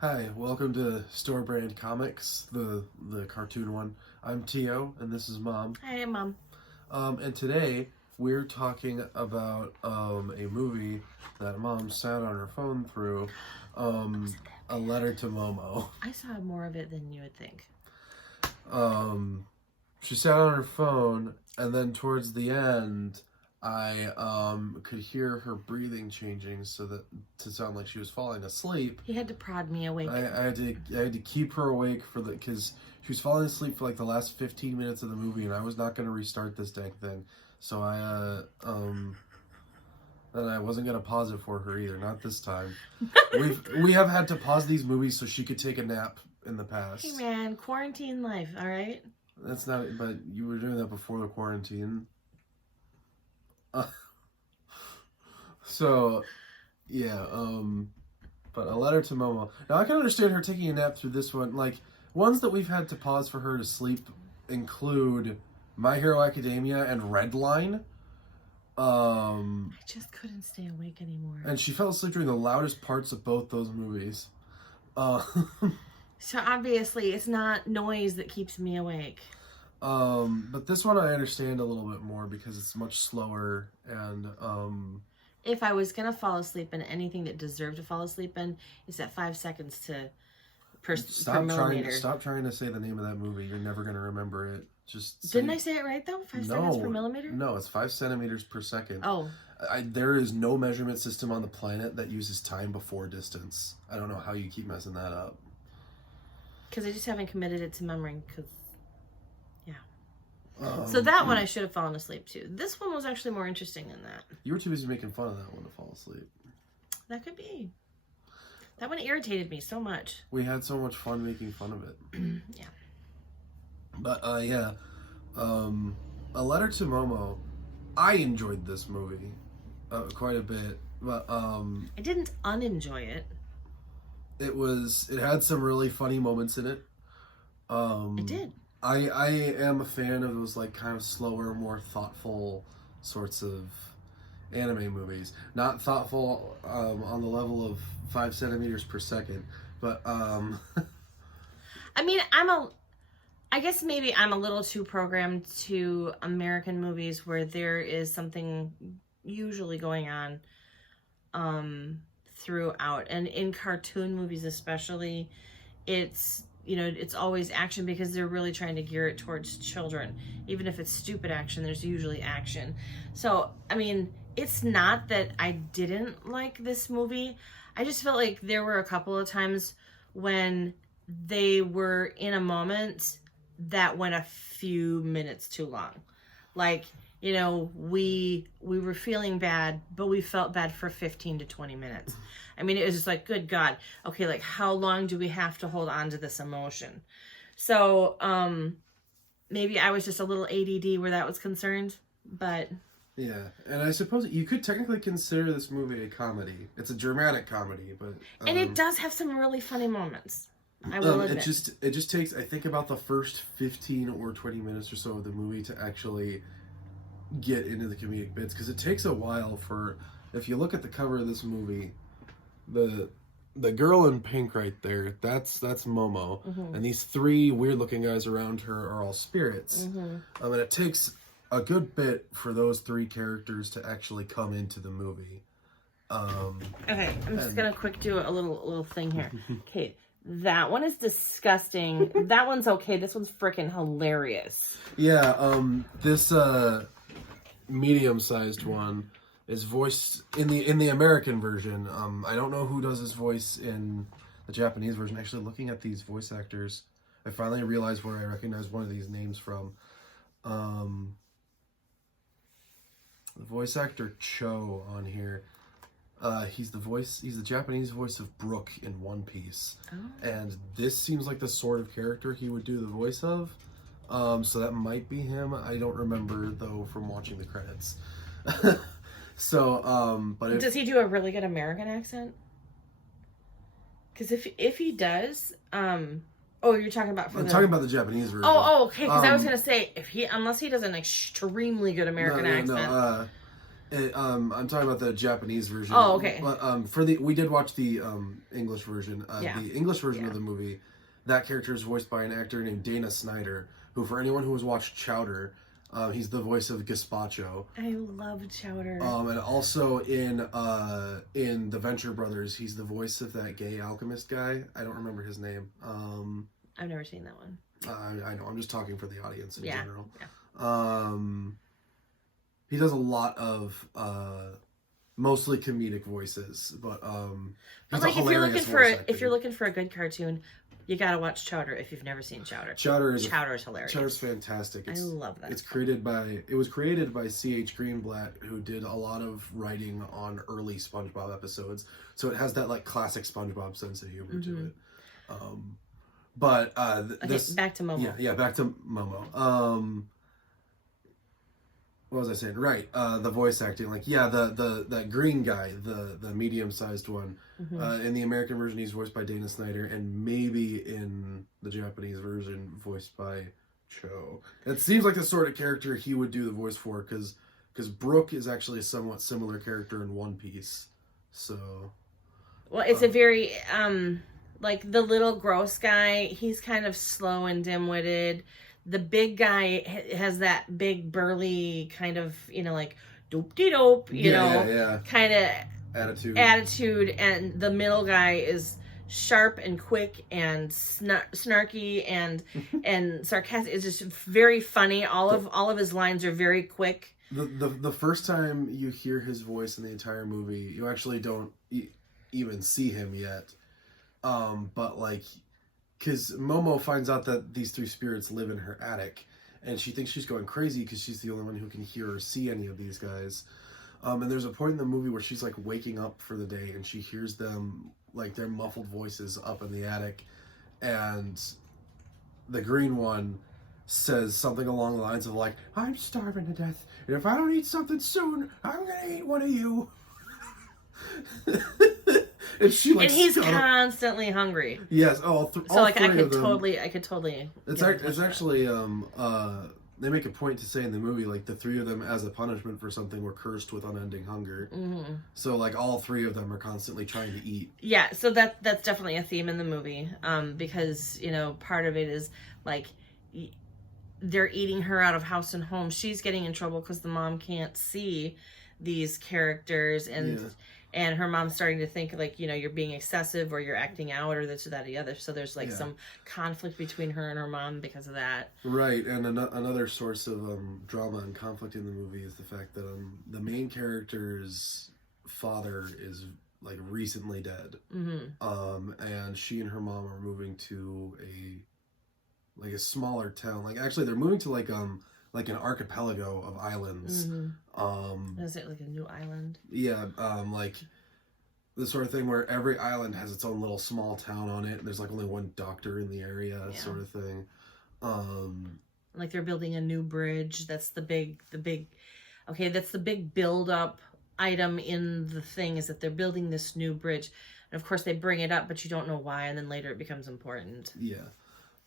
Hi, welcome to Store Brand Comics, the cartoon one. I'm Tio, and this is Mom. Hi, Mom. And today we're talking about a movie that Mom sat on her phone through, A Letter to Momo. I saw more of it than you would think. She sat on her phone, and then towards the end, I could hear her breathing changing to sound like she was falling asleep. He had to prod me awake. I had to keep her awake because she was falling asleep for like the last 15 minutes of the movie, and I was not going to restart this dang thing. So and I wasn't going to pause it for her either, not this time. we have had to pause these movies so she could take a nap in the past. Hey man, quarantine life, all right? That's not, but you were doing that before the quarantine. So, yeah, but A Letter to Momo. Now, I can understand her taking a nap through this one. Like, ones that we've had to pause for her to sleep include My Hero Academia and Redline. I just couldn't stay awake anymore. And she fell asleep during the loudest parts of both those movies. So obviously, it's not noise that keeps me awake. But this one I understand a little bit more because it's much slower and, If I was gonna fall asleep in anything that deserved to fall asleep in, it's at 5 seconds per millimeter. Stop trying to say the name of that movie. You're never gonna remember it. Didn't I say it right though? 5 seconds per millimeter? No, it's 5 centimeters per second. Oh. There is no measurement system on the planet that uses time before distance. I don't know how you keep messing that up. Because I just haven't committed it to memory. So that one I should have fallen asleep to. This one was actually more interesting than that. You were too busy making fun of that one to fall asleep. That could be. That one irritated me so much. We had so much fun making fun of it. Yeah. But yeah, A Letter to Momo. I enjoyed this movie quite a bit, but I didn't unenjoy it. It had some really funny moments in it. It did. I am a fan of those like kind of slower, more thoughtful sorts of anime movies. Not thoughtful on the level of 5 centimeters per second, but I mean, I guess maybe I'm a little too programmed to American movies where there is something usually going on throughout, and in cartoon movies especially, it's always action because they're really trying to gear it towards children. Even if it's stupid action, there's usually action. So, I mean, it's not that I didn't like this movie. I just felt like there were a couple of times when they were in a moment that went a few minutes too long. Like, we were feeling bad, but we felt bad for 15 to 20 minutes. I mean, it was just like, good God. Okay, like, how long do we have to hold on to this emotion? So, maybe I was just a little ADD where that was concerned, but... Yeah, and I suppose you could technically consider this movie a comedy. It's a dramatic comedy, but... and it does have some really funny moments. I will admit. It just takes, I think, about the first 15 or 20 minutes or so of the movie to actually get into the comedic bits, because it takes a while for... If you look at the cover of this movie... The girl in pink right there, that's Momo. Mm-hmm. And these 3 weird-looking guys around her are all spirits. Mm-hmm. And it takes a good bit for those 3 characters to actually come into the movie. Okay, I'm just gonna quick do a little thing here. Okay, that one is disgusting. That one's okay. This one's freaking hilarious. Yeah, this medium-sized one is voiced in the American version. I don't know who does his voice in the Japanese version. Actually, looking at these voice actors, I finally realized where I recognize one of these names from. The voice actor Cho on here. He's the Japanese voice of Brook in One Piece. Oh. And this seems like the sort of character he would do the voice of. So that might be him. I don't remember, though, from watching the credits. So, but does he do a really good American accent? Because if he does, you're talking about talking about the Japanese version. Oh, okay. Because I was gonna say unless he does an extremely good American accent. I'm talking about the Japanese version. Oh, okay. But we did watch the English version. Yeah. The English version Yeah. of the movie, that character is voiced by an actor named Dana Snyder, who, for anyone who has watched Chowder, he's the voice of Gazpacho. I love Chowder. And also in the Venture Brothers, he's the voice of that gay alchemist guy. I don't remember his name. I've never seen that one. I know. I'm just talking for the audience in general. Yeah. He does a lot of mostly comedic voices, but But like if you're looking for a good cartoon, you gotta watch Chowder if you've never seen Chowder. Chowder is hilarious. Chowder's fantastic. I love that. It was created by C.H. Greenblatt, who did a lot of writing on early SpongeBob episodes. So it has that like classic SpongeBob sense of humor to it. But back to Momo. Yeah, back to Momo. What was I saying? Right, the voice acting, like that green guy, the medium-sized one. In the American version, he's voiced by Dana Snyder, and maybe in the Japanese version, voiced by Cho. It seems like the sort of character he would do the voice for, because Brooke is actually a somewhat similar character in One Piece. So, well, it's a very like the little gross guy. He's kind of slow and dim-witted. The big guy has that big burly kind of, like dope-de-dope, kind of attitude, and the middle guy is sharp and quick and snarky and and sarcastic. It's just very funny. All of his lines are very quick. The first time you hear his voice in the entire movie, you actually don't even see him yet, but like, because Momo finds out that these three spirits live in her attic, and she thinks she's going crazy because she's the only one who can hear or see any of these guys. And there's a point in the movie where she's like waking up for the day, and she hears them, like their muffled voices up in the attic, and the green one says something along the lines of like, "I'm starving to death, and if I don't eat something soon, I'm gonna eat one of you." And he's constantly hungry. Yes. I could totally. It's actually they make a point to say in the movie, like, the three of them, as a punishment for something, were cursed with unending hunger. Mm-hmm. So like all three of them are constantly trying to eat. Yeah. So that's definitely a theme in the movie. Because part of it is like they're eating her out of house and home. She's getting in trouble because the mom can't see these characters, and her mom's starting to think like, you're being excessive or you're acting out or this or that or the other. So there's like some conflict between her and her mom because of that. Right. And another source of drama and conflict in the movie is the fact that the main character's father is like recently dead. Mm-hmm. And she and her mom are moving to a smaller town. Like, actually they're moving to like an archipelago of islands. Mm-hmm. Is it like a new island? Yeah, like the sort of thing where every island has its own little small town on it, and there's like only one doctor in the area, sort of thing. Like they're building a new bridge. That's the big that's the big build up item in the thing, is that they're building this new bridge. And of course they bring it up, but you don't know why, and then later it becomes important. Yeah.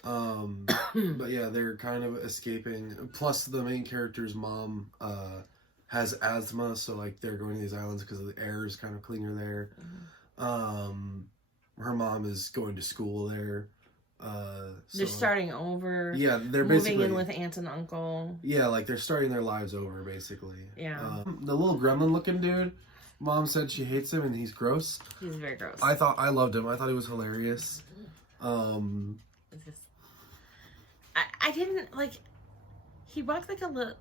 But yeah, they're kind of escaping. Plus, the main character's mom has asthma, so like they're going to these islands because the air is kind of cleaner there. Mm-hmm. Her mom is going to school there. They're starting over. Yeah, they're moving in with aunt and uncle. Yeah, like they're starting their lives over, basically. Yeah. The little gremlin-looking dude, Mom said she hates him and he's gross. He's very gross. I loved him. I thought he was hilarious. I didn't like. He walked like a little.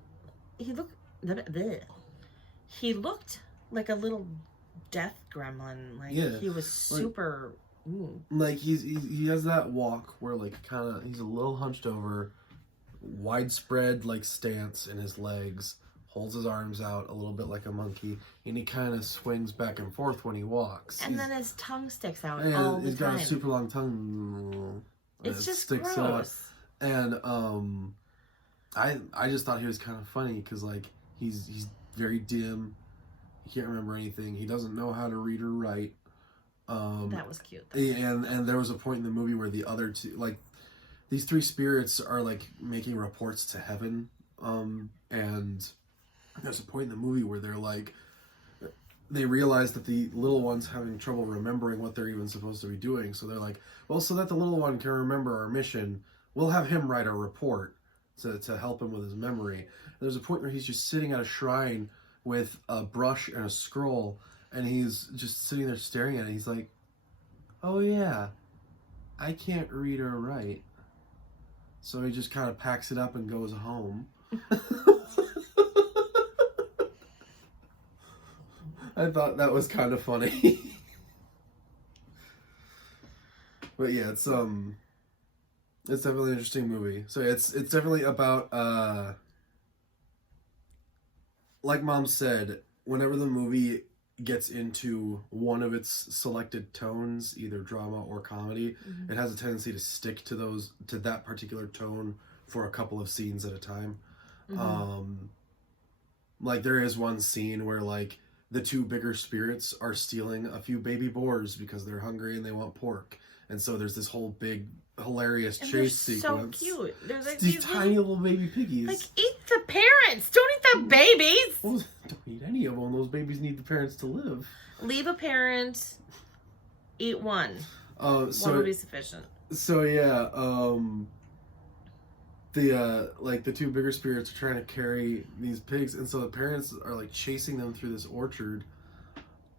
He looked. He looked like a little death gremlin. Like he was super. Like he has that walk where like kind of he's a little hunched over, widespread like stance in his legs, holds his arms out a little bit like a monkey, and he kind of swings back and forth when he walks. And then his tongue sticks out all the time. He's got a super long tongue. It's just sticks gross. Out. And I just thought he was kind of funny because like he's very dim. He can't remember anything. He doesn't know how to read or write. That was cute. And there was a point in the movie where the other two, like these three spirits, are like making reports to heaven, and there's a point in the movie where they're like, they realize that the little one's having trouble remembering what they're even supposed to be doing. So they're like, well, so that the little one can remember our mission, we'll have him write a report to help him with his memory. There's a point where he's just sitting at a shrine with a brush and a scroll, and he's just sitting there staring at it. He's like, oh yeah, I can't read or write. So he just kind of packs it up and goes home. I thought that was kind of funny. But yeah, it's definitely an interesting movie. So it's definitely about like Mom said, whenever the movie gets into one of its selected tones, either drama or comedy, it has a tendency to stick to that particular tone for a couple of scenes at a time. Like there is one scene where like the two bigger spirits are stealing a few baby boars because they're hungry and they want pork. And so there's this whole big hilarious chase sequence. So cute. There's like these tiny little baby piggies. Like, eat the parents. Don't eat the babies. Well, don't eat any of them. Those babies need the parents to live. Leave a parent. Eat one. One would be sufficient. So yeah, the two bigger spirits are trying to carry these pigs, and so the parents are like chasing them through this orchard,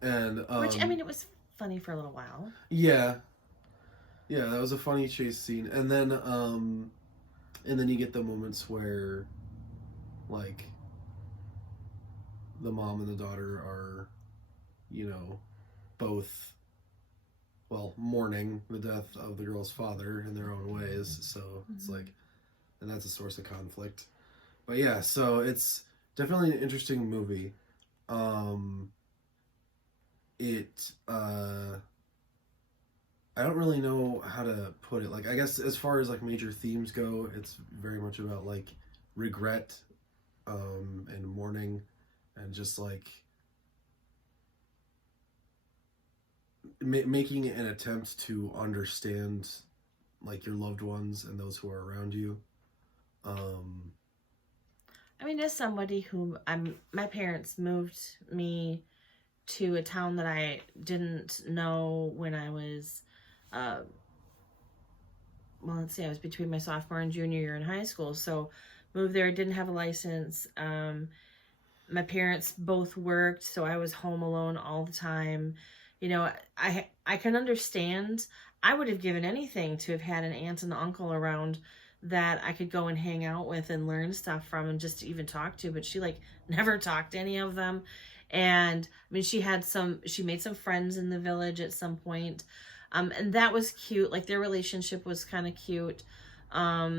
and which I mean, it was funny for a little while. Yeah, that was a funny chase scene, and then you get the moments where, like, the mom and the daughter are, both, well, mourning the death of the girl's father in their own ways. So it's like. And that's a source of conflict. But yeah, so it's definitely an interesting movie. I don't really know how to put it. Like, I guess as far as like major themes go, it's very much about like regret, and mourning, and just like making an attempt to understand like your loved ones and those who are around you. I mean, as somebody who my parents moved me to a town that I didn't know when I was, well, let's see, I was between my sophomore and junior year in high school. So moved there, didn't have a license. My parents both worked, so I was home alone all the time. I can understand. I would have given anything to have had an aunt and uncle around that I could go and hang out with and learn stuff from and just to even talk to, but she like never talked to any of them. And I mean, she made some friends in the village at some point. And that was cute. Like their relationship was kind of cute. Oh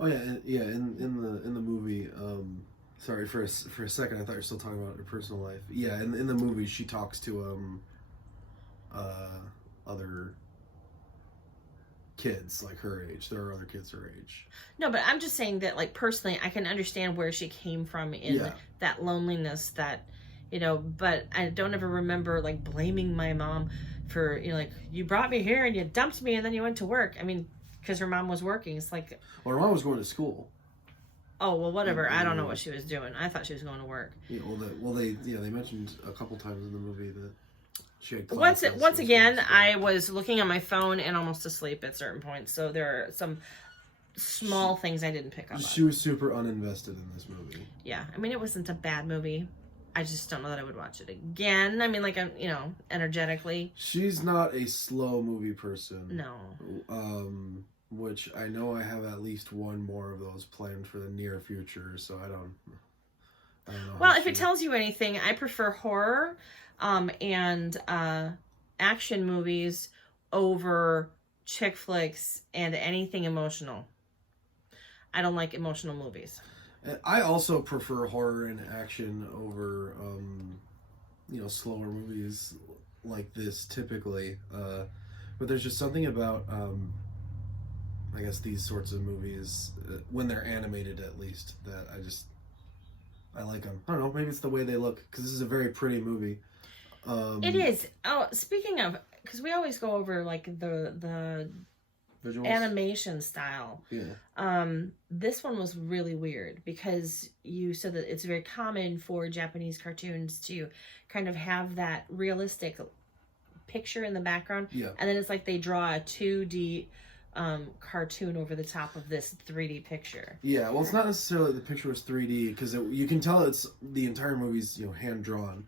yeah. In the movie, sorry for a second, I thought you were still talking about her personal life. Yeah. In the movie, she talks to, other kids like her age. There are other kids her age. No, but I'm just saying that, like, personally, I can understand where she came from in that loneliness that, but I don't ever remember like blaming my mom for, like, you brought me here and you dumped me and then you went to work. I mean, because her mom was working. It's like, well, her mom was going to school. Oh, well, whatever. I don't know what she was doing. I thought she was going to work. Yeah, they mentioned a couple times in the movie that she had once again, I was looking on my phone and almost asleep at certain points. So there are some small things I didn't pick up on. She was super uninvested in this movie. Yeah. I mean, it wasn't a bad movie. I just don't know that I would watch it again. I mean, like, energetically. She's not a slow movie person. No. Which I know I have at least one more of those planned for the near future, so I don't know. Well, if it tells you anything, I prefer horror and action movies over chick flicks and anything emotional. I don't like emotional movies. I also prefer horror and action over, slower movies like this typically. But there's just something about, I guess, these sorts of movies, when they're animated at least, that I like them. I don't know, maybe it's the way they look, because this is a very pretty movie. It is. Oh, speaking of, because we always go over like the visuals. animation style. Yeah. This one was really weird because you said that it's very common for Japanese cartoons to kind of have that realistic picture in the background, Yeah. and then it's like they draw a 2D cartoon over the top of this 3D picture. Yeah, well, it's not necessarily the picture was 3D because you can tell it's the entire movie's hand drawn,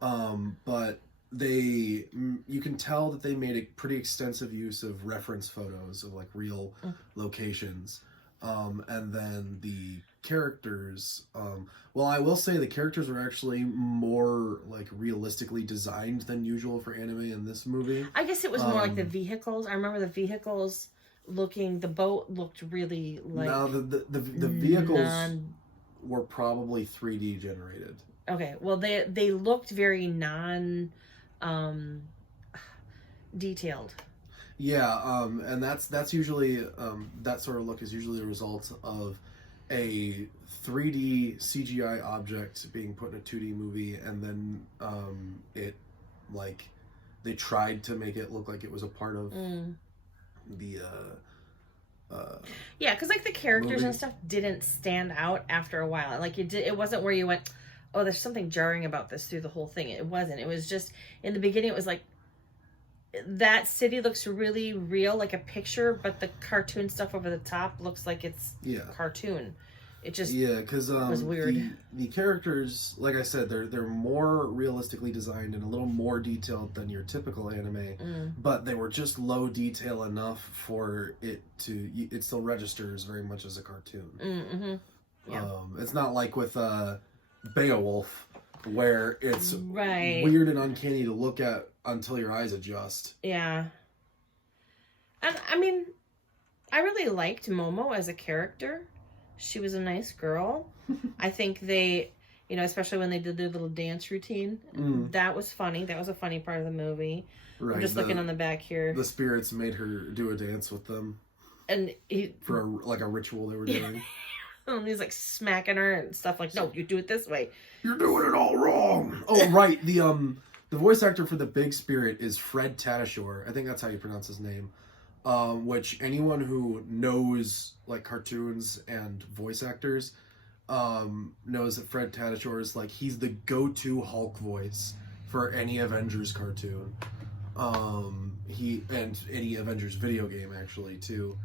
but you can tell that they made a pretty extensive use of reference photos of like real locations, and then the characters. Well, I will say the characters are actually more like realistically designed than usual for anime in this movie. I guess it was more like the vehicles. I remember the vehicles the boat looked really like. No, the vehicles were probably 3D generated. Okay, well they looked very detailed. Yeah, and that's usually that sort of look is usually a result of a 3D CGI object being put in a 2D movie, and then it like they tried to make it look like it was a part of the yeah, because like the characters movie. and stuff didn't stand out after a while. Like it wasn't where you went, oh, there's something jarring about this through the whole thing. It wasn't. It was just in the beginning. It was like that city looks really real, like a picture, but the cartoon stuff over the top looks like it's cartoon. It just because was weird. The characters, like I said, they're more realistically designed and a little more detailed than your typical anime, but they were just low detail enough for it still registers very much as a cartoon. Yeah. It's not like with Beowulf, where it's right. weird and uncanny to look at until your eyes adjust. Yeah. And I mean, I really liked Momo as a character. She was a nice girl. I think they, especially when they did their little dance routine, that was funny. That was a funny part of the movie. Right. I'm just looking on the back here. The spirits made her do a dance with them. And for a ritual they were doing. And he's like smacking her and stuff like, no, you do it this way. You're doing it all wrong. Oh, right. The voice actor for the big spirit is Fred Tatasciore. I think that's how you pronounce his name. Which anyone who knows like cartoons and voice actors knows that Fred Tatasciore is like he's the go-to Hulk voice for any Avengers cartoon. He and any Avengers video game actually too.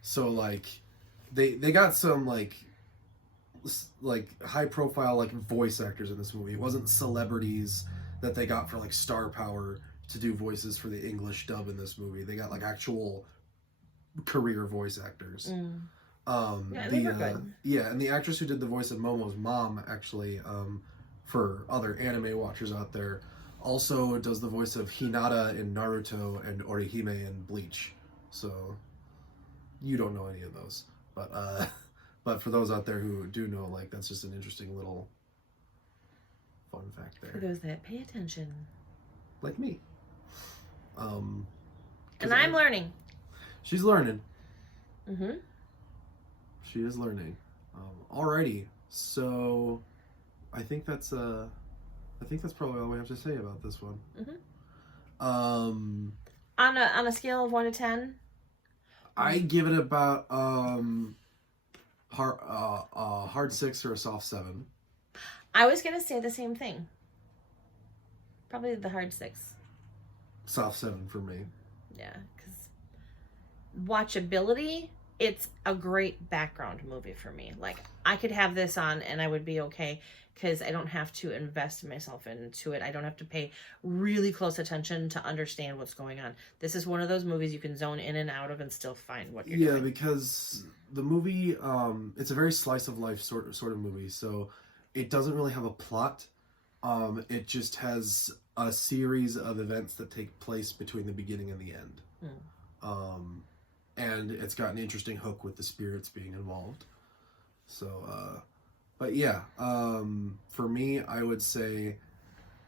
So like they got some like high profile like voice actors in this movie. It wasn't celebrities that they got for like star power to do voices for the English dub in this movie. They got like actual career voice actors. Yeah, they were good. Yeah, and the actress who did the voice of Momo's mom actually, for other anime watchers out there, also does the voice of Hinata in Naruto and Orihime in Bleach. So you don't know any of those, but for those out there who do know, like that's just an interesting little fun fact there. For those that pay attention, like me. And I'm learning. She's learning. Mm-hmm. She is learning. Alrighty, so I think that's probably all we have to say about this one. Mm-hmm. On a scale of 1 to 10, I give it about hard 6 or a soft 7. I was gonna say the same thing. Probably the hard 6. Soft 7 for me. Yeah, because watchability, it's a great background movie for me. Like, I could have this on and I would be okay because I don't have to invest myself into it. I don't have to pay really close attention to understand what's going on. This is one of those movies you can zone in and out of and still find what you're doing. Yeah, because the movie, it's a very slice of life sort of movie, so it doesn't really have a plot. It just has a series of events that take place between the beginning and the end. And it's got an interesting hook with the spirits being involved. So, but yeah, for me, I would say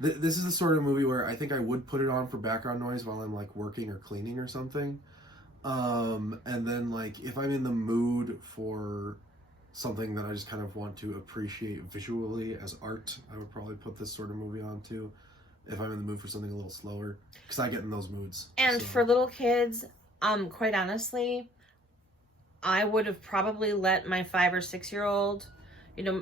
this is the sort of movie where I think I would put it on for background noise while I'm like working or cleaning or something. And then like if I'm in the mood for something that I just kind of want to appreciate visually as art, I would probably put this sort of movie on too. If I'm in the mood for something a little slower, because I get in those moods. And for little kids, Quite honestly, I would have probably let my 5 or 6 year old,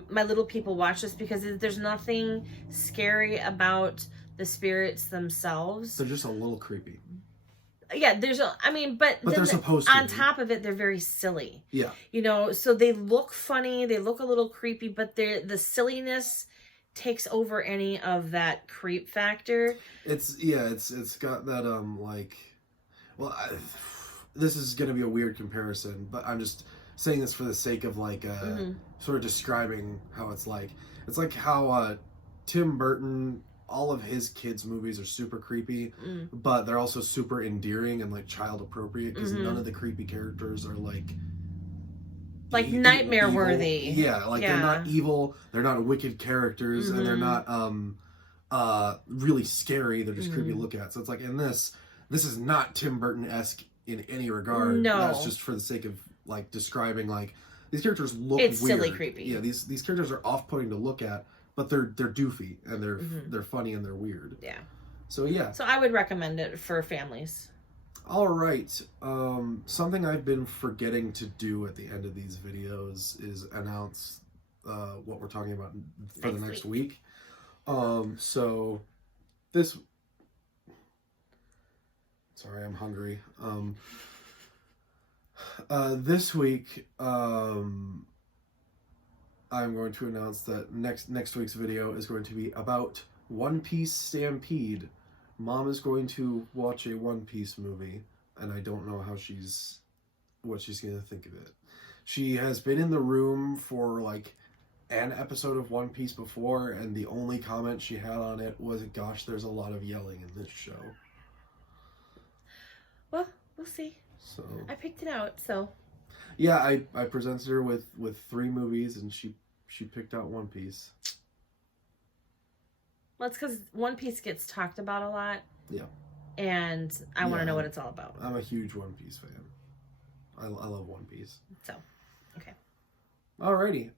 my little people watch this because there's nothing scary about the spirits themselves. They're just a little creepy. Yeah, but But then they're supposed to on be. top of it, they're very silly. Yeah. So they look funny, they look a little creepy, but the silliness takes over any of that creep factor. It's got that like, well, this is gonna be a weird comparison, but I'm just saying this for the sake of like sort of describing how it's like. It's like how Tim Burton, all of his kids' movies are super creepy, but they're also super endearing and like child appropriate because none of the creepy characters are like nightmare evil. worthy. Yeah, like they're not evil, they're not wicked characters, and they're not really scary. They're just creepy to look at. So it's like in this is not Tim Burton-esque in any regard. No, that's just for the sake of like describing like these characters look it's weird. Silly, creepy. Yeah, these characters are off-putting to look at, but they're doofy and they're funny and they're weird. Yeah. So yeah. So I would recommend it for families. All right. Something I've been forgetting to do at the end of these videos is announce what we're talking about for the next week. So this. Sorry, I'm hungry. This week, I'm going to announce that next week's video is going to be about One Piece Stampede. Mom is going to watch a One Piece movie, and I don't know what she's going to think of it. She has been in the room for like an episode of One Piece before, and the only comment she had on it was, "Gosh, there's a lot of yelling in this show." Well, we'll see. So I picked it out, so. Yeah, I presented her with 3 movies, and she picked out One Piece. Well, it's because One Piece gets talked about a lot. Yeah. And I want to know what it's all about. I'm a huge One Piece fan. I love One Piece. So, okay. Alrighty.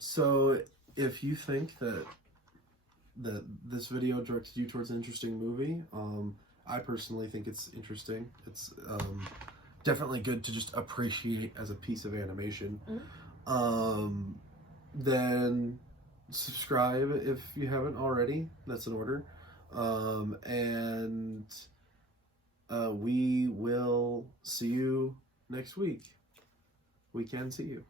So if you think that this video directed you towards an interesting movie, I personally think it's interesting. It's definitely good to just appreciate as a piece of animation. Then subscribe if you haven't already. That's in order. And we will see you next week. We can see you.